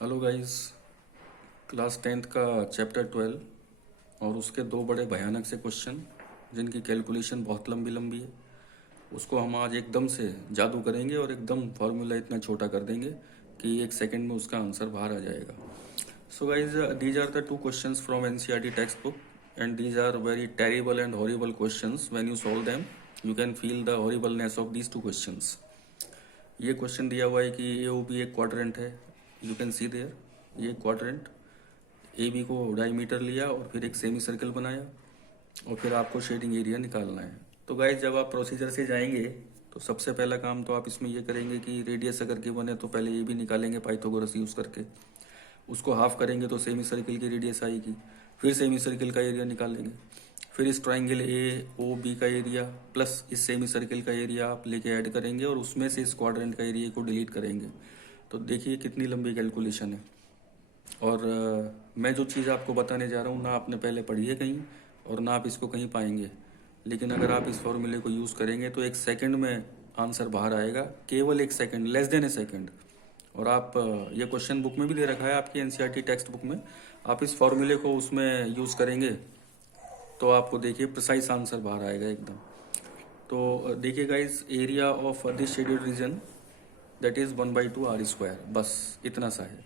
Hello guys. Class 10th का chapter 12 और उसके दो बड़े भयानक से क्वेश्चन जिनकी कैलकुलेशन बहुत लंबी लंबी है, उसको हम आज एकदम से जादू करेंगे और एकदम फार्मूला इतना छोटा कर देंगे कि एक सेकंड में उसका आंसर बाहर आ जाएगा। So guys, these are the two questions from NCERT textbook and these are very terrible and horrible questions. When you solve them you can feel the horribleness of these two questions. ये question दिया हुआ है कि A O B एक quadrant है। You can see there, ये quadrant A B को diameter लिया और फिर एक सेमी सर्कल बनाया और फिर आपको शेडिंग एरिया निकालना है। तो गाइस, जब आप प्रोसीजर से जाएंगे तो सबसे पहला काम तो आप इसमें ये करेंगे कि रेडियस अगर गिवन है तो पहले ए बी निकालेंगे पाइथागोरस यूज़ करके। उसको हाफ करेंगे तो सेमी सर्कल की रेडियस आएगी। फिर सेमी सर्कल का एरिया निकालेंगे। फिर इस ट्राइंगल ए ओ बी का एरिया प्लस इस सेमी सर्कल का एरिया आप लेके ऐड करेंगे और उसमें से इस क्वाड्रेंट का एरिया को डिलीट करेंगे। तो देखिए कितनी लंबी कैलकुलेशन है। और मैं जो चीज़ आपको बताने जा रहा हूँ ना आपने पहले पढ़ी है कहीं और ना आप इसको कहीं पाएंगे, लेकिन अगर आप इस फॉर्मूले को यूज़ करेंगे तो एक सेकंड में आंसर बाहर आएगा, केवल एक सेकंड, लेस देन ए सेकंड। और आप ये क्वेश्चन बुक में भी दे रखा है आपकी एनसीईआरटी टेक्स्ट बुक में। आप इस फॉर्मूले को उसमें यूज़ करेंगे तो आपको देखिए प्रिसाइज आंसर बाहर आएगा एकदम। तो देखिए guys, area of this shaded reason that is 1/2 r², बस इतना सा है।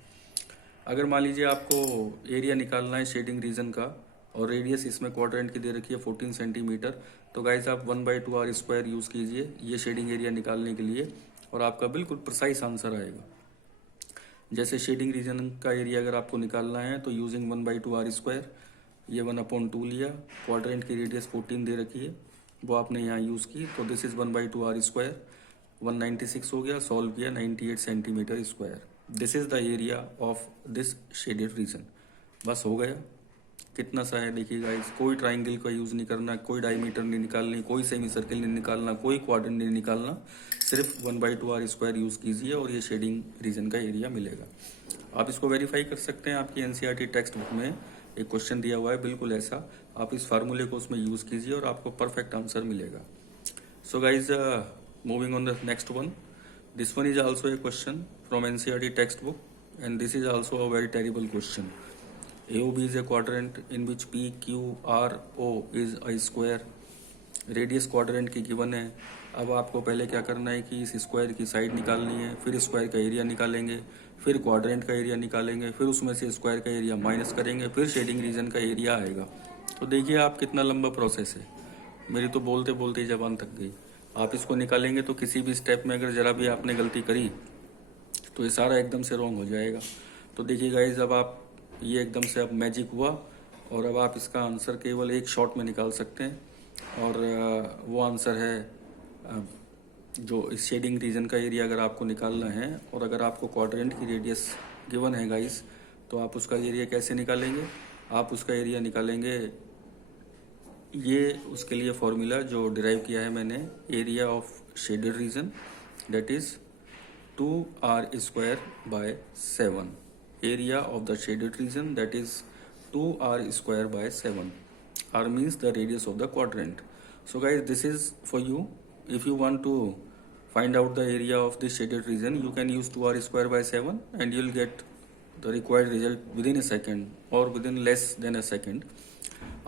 अगर मान लीजिए आपको एरिया निकालना है शेडिंग रीजन का और रेडियस इसमें क्वाड्रेंट की दे रखी है 14 सेंटीमीटर, तो गाइज आप 1/2 r² यूज़ कीजिए ये शेडिंग एरिया निकालने के लिए और आपका बिल्कुल प्रिसाइज आंसर आएगा। जैसे शेडिंग रीजन का एरिया अगर आपको निकालना है तो यूजिंग 1/2 r², ये 1/2 लिया, क्वाड्रेंट की रेडियस 14 दे रखी है वो आपने यहाँ यूज़ की, तो दिस इज़ 1/2 r², 196 हो गया, सॉल्व किया 98 centimetre square. This is the area of this shaded reason. बस हो गया। कितना सा है देखिए गाइस, कोई ट्राइंगल का यूज़ नहीं करना, कोई डायमीटर नहीं निकालनी, कोई सेमी सर्कल नहीं निकालना, कोई क्वाड्रेंट नहीं निकालना, सिर्फ 1/2 r² यूज़ कीजिए और ये शेडिंग रीजन का एरिया मिलेगा। आप इसको वेरीफाई कर सकते हैं, आपकी एनसीईआरटी टेक्स्ट बुक में एक क्वेश्चन दिया हुआ है बिल्कुल ऐसा, आप इस फार्मूले को उसमें यूज़ कीजिए और आपको परफेक्ट आंसर मिलेगा। So guys, moving on the next one. This one is also a question from NCERT textbook and this is also a very terrible question. AOB is a quadrant in which PQRO is a square. Radius quadrant की given है। अब आपको पहले क्या करना है कि इस स्क्वायर की साइड निकालनी है, फिर स्क्वायर का एरिया निकालेंगे, फिर क्वाड्रेंट का एरिया निकालेंगे, फिर उसमें से स्क्वायर का एरिया माइनस करेंगे, फिर शेडिंग रीजन का एरिया आएगा। तो देखिए आप कितना लंबा प्रोसेस है। मेरी तो बोलते बोलते ही जबान थक गई। आप इसको निकालेंगे तो किसी भी स्टेप में अगर ज़रा भी आपने गलती करी तो ये सारा एकदम से रॉन्ग हो जाएगा। तो देखिए गाइज, अब आप ये एकदम से अब मैजिक हुआ और अब आप इसका आंसर केवल एक शॉट में निकाल सकते हैं और वो आंसर है जो इस शेडिंग रीजन का एरिया अगर आपको निकालना है और अगर आपको क्वाड्रेंट की रेडियस गिवन है गाइस, तो आप उसका एरिया कैसे निकालेंगे? आप उसका एरिया निकालेंगे, ये उसके लिए फॉर्मूला जो डिराइव किया है मैंने, area of shaded region that is 2r²/7। Area of the shaded region that is 2r²/7। r means the radius of the quadrant. So guys, this is for you. If you want to find out the area of this shaded region, you can use 2r²/7 and you'll get the required result within a second or within less than a second.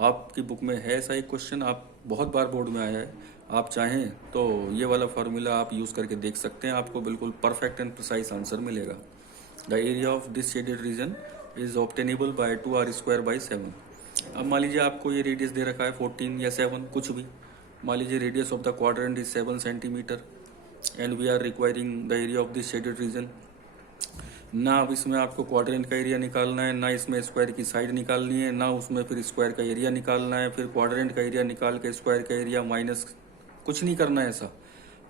आपकी book में है ऐसा एक question, आप बहुत बार board में आया है, आप चाहें तो ये वाला फार्मूला आप यूज़ करके देख सकते हैं, आपको बिल्कुल परफेक्ट एंड प्रिसाइज आंसर मिलेगा। The area of this shaded region is obtainable by 2r²/7। अब मान लीजिए आपको ये रेडियस दे रखा है 14 या 7 कुछ भी। मान लीजिए radius of the quadrant is 7 centimetre and we are requiring the area of this shaded region. ना अब इसमें आपको क्वाड्रेंट का एरिया निकालना है, ना इसमें स्क्वायर की साइड निकालनी है, ना उसमें फिर स्क्वायर का एरिया निकालना है, फिर क्वाड्रेंट का एरिया निकाल के स्क्वायर का एरिया माइनस, कुछ नहीं करना है ऐसा।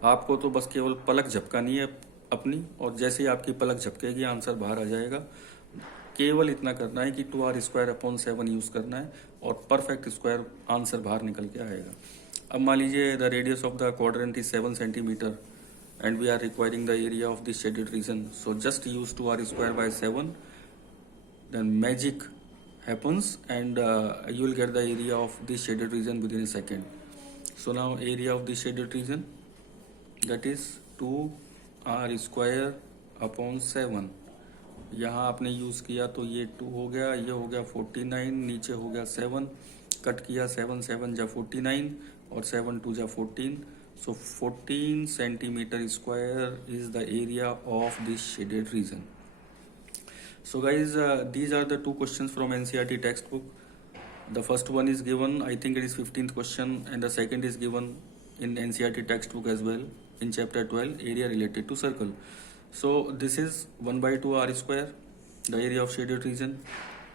आपको तो बस केवल पलक झपकानी है अपनी और जैसे ही आपकी पलक झपकेगी आंसर बाहर आ जाएगा। केवल इतना करना है कि 2r²/7 यूज़ करना है और परफेक्ट स्क्वायर आंसर बाहर निकल के आएगा। अब मान लीजिए the radius of the quadrant is 7 centimetre and we are requiring the area of this shaded region, so just use 2r²/7, then magic happens and you will get the area of this shaded region within a second. So now area of this shaded region that is 2r²/7, यहाँ आपने use किया तो ये 2 हो गया, ये हो गया 49, नीचे हो गया 7, कट किया 7 7 जा 49 और 7 2 जा 14. So 14 centimeter square is the area of this shaded region. So guys, these are the two questions from NCERT textbook. The first one is given, I think it is 15th question, and the second is given in NCERT textbook as well in chapter 12, area related to circle. So this is 1 by 2 r square, the area of shaded region.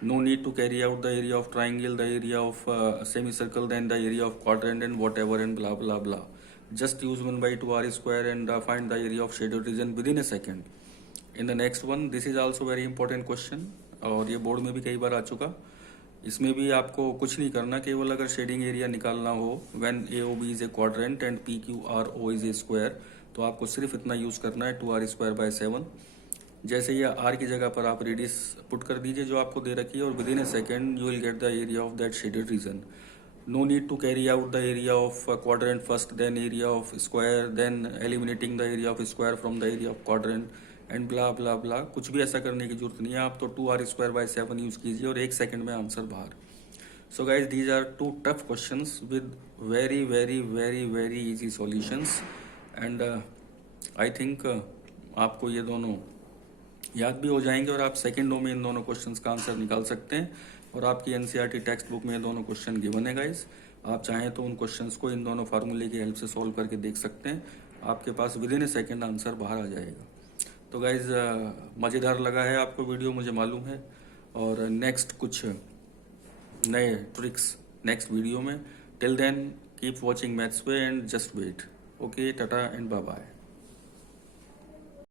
No need to carry out the area of triangle, the area of semicircle, then the area of quadrant and whatever and blah blah blah. Just use 1 by 2 r square and find the area of shaded region within a second. In the next one, this is also very important question और ये board में भी कई बार आ चुका. इसमें भी आपको कुछ नहीं करना, केवल अगर शेडिंग एरिया निकालना हो when AOB is a quadrant and PQRO is a square, तो आपको सिर्फ इतना यूज़ करना है 2r²/7. जैसे ये r की जगह पर आप रेडियस पुट कर दीजिए जो आपको दे रखी है और with in a second you will get the area of that shaded region. No need to carry out the area of quadrant first, then area of square, then eliminating the area of square from the area of quadrant and blah blah blah. कुछ भी ऐसा करने की जरूरत नहीं है, आप तो 2r²/7 यूज कीजिए और 1 सेकंड में आंसर बाहर. So guys, these are two tough questions with very very very very easy solutions and I think आपको ये दोनों याद भी हो जाएंगे और आप सेकेंडों में इन दोनों क्वेश्चंस का आंसर निकाल सकते हैं. और आपकी NCERT टेक्स्ट बुक में ये दोनों क्वेश्चन गिवन है गाइस. आप चाहें तो उन क्वेश्चंस को इन दोनों फार्मूले की हेल्प से सॉल्व करके देख सकते हैं. आपके पास within a second answer बाहर आ जाएगा. तो गाइस, मज़ेदार लगा है आपको वीडियो, मुझे मालूम है. और नेक्स्ट कुछ नए ट्रिक्स नेक्स्ट वीडियो में. Till then keep watching maths way and just wait. Okay, tata and bye bye.